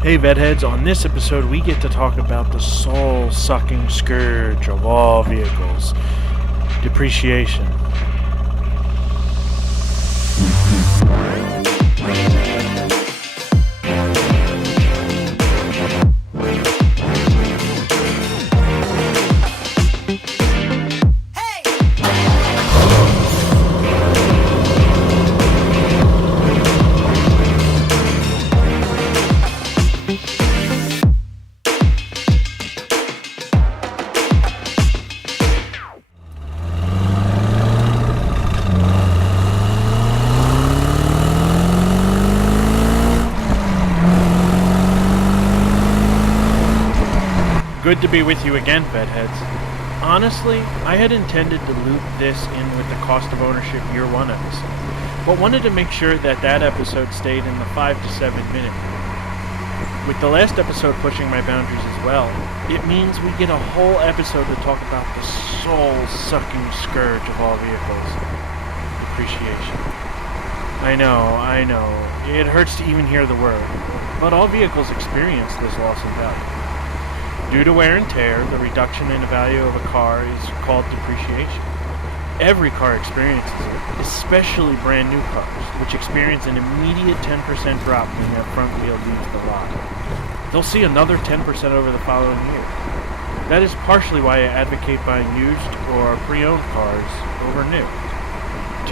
Hey Vedheads, on this episode we get to talk about the soul-sucking scourge of all vehicles, depreciation. Good to be with you again, Vedheads. Honestly, I had intended to loop this in with the cost of ownership year 1 episode, but wanted to make sure that episode stayed in the 5 to 7 minute range. With the last episode pushing my boundaries as well, it means we get a whole episode to talk about the soul-sucking scourge of all vehicles, depreciation. I know, it hurts to even hear the word, but all vehicles experience this loss in value. Due to wear and tear, the reduction in the value of a car is called depreciation. Every car experiences it, especially brand new cars, which experience an immediate 10% drop when their front wheel leaves the lot. They'll see another 10% over the following year. That is partially why I advocate buying used or pre-owned cars over new.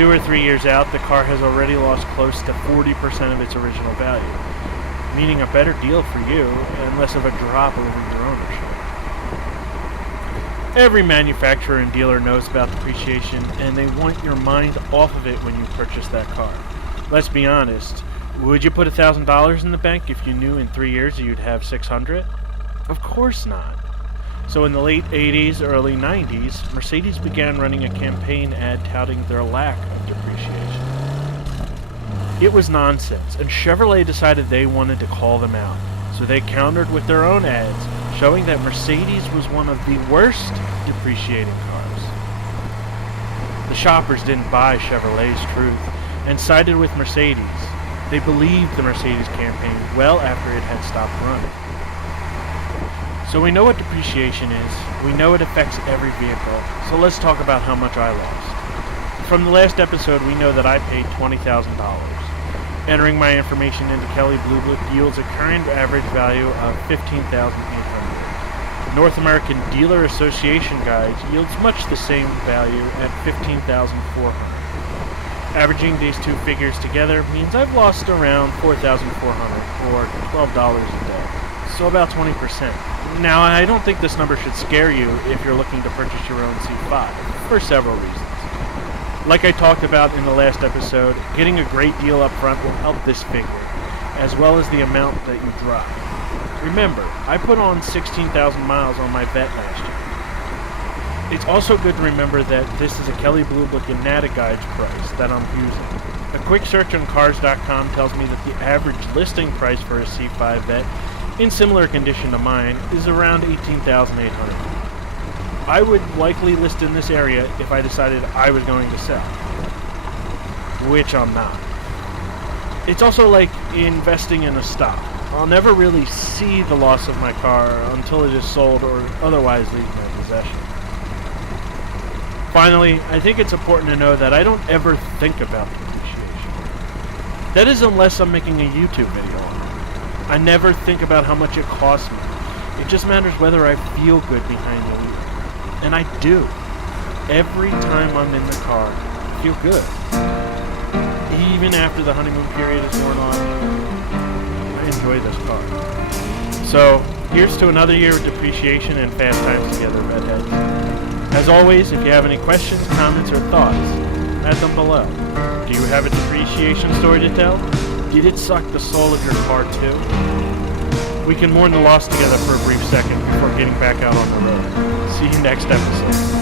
2 or 3 years out, the car has already lost close to 40% of its original value, meaning a better deal for you and less of a drop over your ownership. Every manufacturer and dealer knows about depreciation, and they want your mind off of it when you purchase that car. Let's be honest, would you put $1,000 in the bank if you knew in 3 years you'd have $600? Of course not. So in the late 80s, early 90s, Mercedes began running a campaign ad touting their lack of depreciation. It was nonsense, and Chevrolet decided they wanted to call them out. So they countered with their own ads, showing that Mercedes was one of the worst depreciating cars. The shoppers didn't buy Chevrolet's truth and sided with Mercedes. They believed the Mercedes campaign well after it had stopped running. So we know what depreciation is, we know it affects every vehicle, so let's talk about how much I lost. From the last episode, we know that I paid $20,000. Entering my information into Kelley Blue Book yields a current average value of $15,800. North American Dealer Association guides yields much the same value at $15,400. Averaging these two figures together means I've lost around $4,400 or $12 a day, so about 20%. Now, I don't think this number should scare you if you're looking to purchase your own C5, for several reasons. Like I talked about in the last episode, getting a great deal up front will help this figure, as well as the amount that you drop. Remember, I put on 16,000 miles on my Vette last year. It's also good to remember that this is a Kelley Blue Book and NADA Guides price that I'm using. A quick search on Cars.com tells me that the average listing price for a C5 Vette, in similar condition to mine, is around $18,800. I would likely list in this area if I decided I was going to sell, which I'm not. It's also like investing in a stock. I'll never really see the loss of my car until it is sold or otherwise leaves my possession. Finally, I think it's important to know that I don't ever think about depreciation. That is unless I'm making a YouTube video on it. I never think about how much it costs me. It just matters whether I feel good behind the wheel. And I do. Every time I'm in the car, I feel good. Even after the honeymoon period is worn off, I enjoy this car. So, here's to another year of depreciation and fast times together, Redheads. As always, if you have any questions, comments, or thoughts, add them below. Do you have a depreciation story to tell? Did it suck the soul of your car too? We can mourn the loss together for a brief second before getting back out on the road. See you next episode.